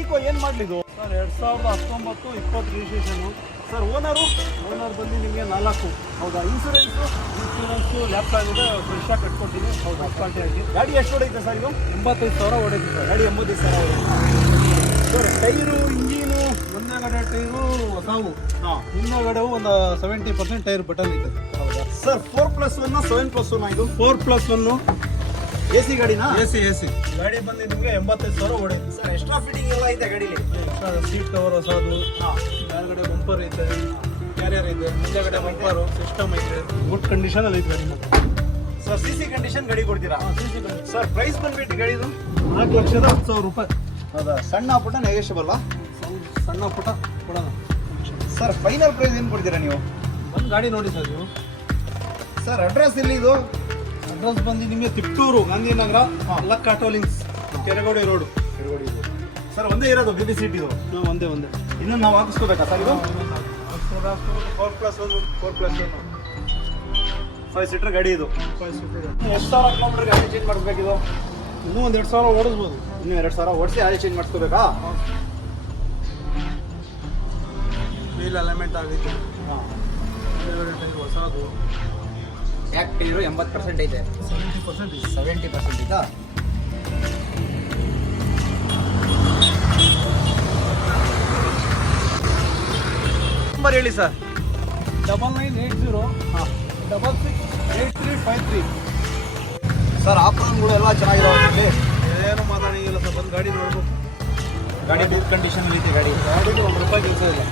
Eco ಏನು ಮಾಡಲಿದು? Sir 2019 20 registration. Sir owner ಬಂದು ನಿಮಗೆ 4. ಹೌದಾ? ಇನ್ಸೂರೆನ್ಸು ಲ್ಯಾಪ್ಸ್ ಆಗಿದೆ, ಫ್ರೆಶ್ ಆಗಿ ಕಟ್ಕೊಡ್ತೀನಿ. ಹೌದಾ? ಕ್ವಾಲಿಟಿಯಾಗಿ. ಗಾಡಿ ಎಷ್ಟು ಹೊಡೈತೆ ಸರ್ ಇದು? 85,000 ಹೊಡೈತಿ ಸರ್. ಗಾಡಿ 85,000 ಹೊಡೈತೆ. ಸರ್ ಟೈರು ಇಂಜಿನು ಮುಂದೆಗಡೆ ಟೈರು ಹೊಸವು, ಹಾಂ, ಹಿಂದೆಗಡೆ ಒಂದು 70% ಟೈರ್ ಬಟನ್ ಇದೆ. ಹೌದಾ ಸರ್? 4+1 7+1 ಇದು? 4+1 ಎ ಸಿ ಗಾಡಿನಾ? AC. ಗಾಡಿ ಬಂದು ನಿಮಗೆ 85,000 ಹೊಡೈತಿ ಸರ್ ಎಕ್ಸ್ಟ್ರಾ ಫಿಟ್ಟಿಂಗ್ ಎಲ್ಲ ಐತೆ ಗಾಡೀಲಿ? ಸೀಟ್ ಕವರ್ ಹೊಸದು, ಹಾಂ, ಮೇಲ್ಗಡೆ ಬಂಪರ್ ಐತೆ, ಕ್ಯಾರಿಯರ್ ಐತೆ, ಮುಂದೆಗಡೆ ಬಂಪರು, ಸಿಸ್ಟಮ್ ಐತೆ, ಗುಡ್ ಕಂಡೀಷನ್ ಅಲ್ಲಿ ಐತೆ ಗಾಡಿ. ಸರ್ ಸಿ ಸಿ ಕಂಡೀಷನ್ ಗಾಡಿ ಕೊಡ್ತೀರಾ? ಸರ್ ಪ್ರೈಸ್ ಬಂದ್ಬಿಟ್ಟು ಗಾಡಿದು 4,10,000 ರೂಪಾಯಿ. ಹೌದಾ? ಸಣ್ಣ ಪುಟ್ಟ ನೆಗೋಷಿಯಬಲ್? ಸಣ್ಣ ಪುಟ್ಟ ಕೊಡೋಣ. ಸರ್ ಫೈನಲ್ ಪ್ರೈಸ್ ಏನು ಕೊಡ್ತೀರಾ ನೀವು? ಒಂದು ಗಾಡಿ ನೋಡಿ ಸರ್ ನೀವು. ಸರ್ ಅಡ್ರೆಸ್ ಎಲ್ಲಿ ಇದು? ಅಡ್ರೆಸ್ ಬಂದು ನಿಮಗೆ Tiptur Gandhinagar, luck auto links, Keragodi road. Sir ಒಂದೇ ಇರೋದು ಬೇಬಿ ಸೀಟ್ ಇದು? ಒಂದೇ ಇನ್ನೂ ನಾವು ಹಾಕಿಸ್ಕೋಬೇಕಾ ಸರ್ ಇದು? 4+1 5 ಸೀಟರ್ ಗಾಡಿ ಇದು. 5 ಸೀಟರ್. ಎಷ್ಟು ಸಾವಿರ ಕಿಲೋಮೀಟರ್ ಗಾಡಿ ಚೇಂಜ್ ಮಾಡಬೇಕಿದು? ಇನ್ನೂ ಒಂದು 2,000 ಓಡಿಸ್ಬೋದು. ಇನ್ನೂ 2,000 ಓಡಿಸಿ ಆಯಿಲ್ ಚೇಂಜ್ ಮಾಡಿಸ್ಕೋಬೇಕಾ? ವೀಲ್ ಅಲೈನ್ಮೆಂಟ್ ಆಗೈತೆ. ಹಾಂ, ಟೈರ್ ಹೊಸದು. ಯಾಕೆ ಟೈರು 80% ಐತೆ? 70% ಇದೆ. 70% ಇದಾ? ನಂಬರ್ ಹೇಳಿ ಸರ್. 9980 668353. ಸರ್ ಆಪ್ಷನ್ಗಳು ಎಲ್ಲ ಚೆನ್ನಾಗಿರೋ ಏನು ಮಾತಾಡಿಲ್ಲ ಸರ್, ಬಂದು ಗಾಡಿ ನೋಡ್ಬೇಕು. ಗಾಡಿ ಗುಡ್ ಕಂಡೀಷನ್ ಐತೆ ಗಾಡಿ. ಗಾಡಿಗೆ 1 ರೂಪಾಯಿ ಕೆಲಸ ಇಲ್ಲ.